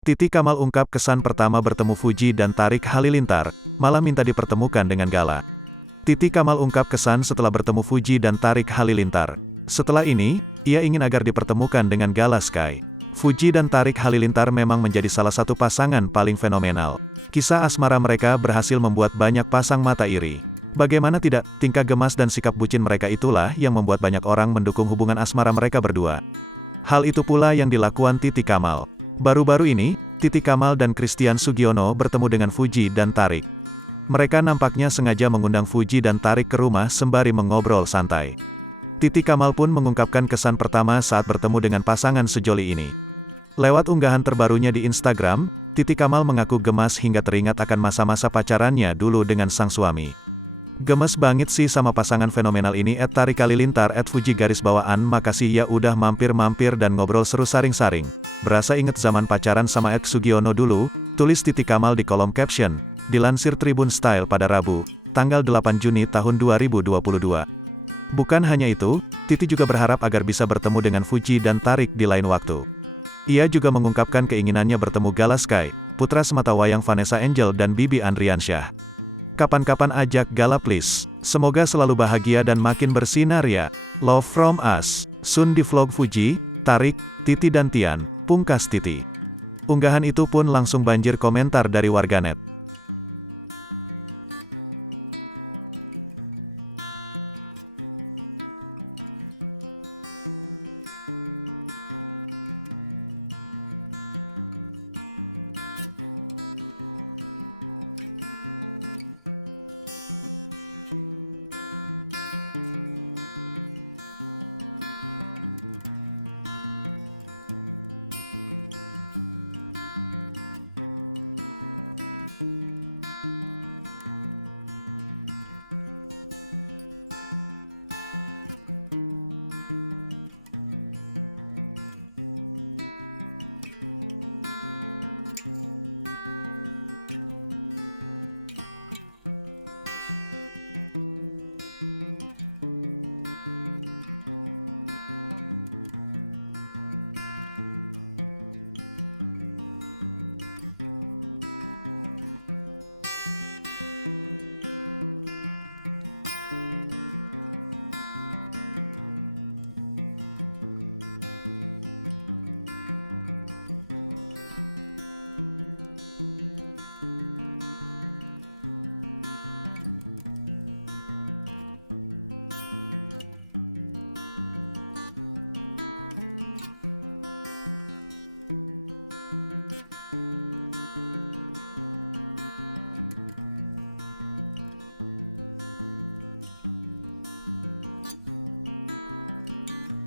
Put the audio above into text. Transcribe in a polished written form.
Titi Kamal ungkap kesan pertama bertemu Fuji dan Tarik Halilintar, malah minta dipertemukan dengan Gala. Titi Kamal ungkap kesan setelah bertemu Fuji dan Tarik Halilintar. Setelah ini, ia ingin agar dipertemukan dengan Gala Sky. Fuji dan Tarik Halilintar memang menjadi salah satu pasangan paling fenomenal. Kisah asmara mereka berhasil membuat banyak pasang mata iri. Bagaimana tidak, tingkah gemas dan sikap bucin mereka itulah yang membuat banyak orang mendukung hubungan asmara mereka berdua. Hal itu pula yang dilakukan Titi Kamal. Baru-baru ini, Titi Kamal dan Christian Sugiono bertemu dengan Fuji dan Tarik. Mereka nampaknya sengaja mengundang Fuji dan Tarik ke rumah sembari mengobrol santai. Titi Kamal pun mengungkapkan kesan pertama saat bertemu dengan pasangan sejoli ini. Lewat unggahan terbarunya di Instagram, Titi Kamal mengaku gemas hingga teringat akan masa-masa pacarannya dulu dengan sang suami. Gemes banget sih sama pasangan fenomenal ini @Tarik Halilintar @Fuji_bawaan makasih ya udah mampir-mampir dan ngobrol seru saring-saring. Berasa inget zaman pacaran sama Sugiono dulu, tulis Titi Kamal di kolom caption, dilansir Tribun Style pada Rabu, tanggal 8 Juni tahun 2022. Bukan hanya itu, Titi juga berharap agar bisa bertemu dengan Fuji dan Tarik di lain waktu. Ia juga mengungkapkan keinginannya bertemu Gala Sky, putra sematawayang Vanessa Angel dan Bibi Andriansyah. Kapan-kapan ajak Gala please. Semoga selalu bahagia dan makin bersinar ya. Love from us. Sun di vlog Fuji, Tarik, Titi dan Tian, pungkas Titi. Unggahan itu pun langsung banjir komentar dari warganet.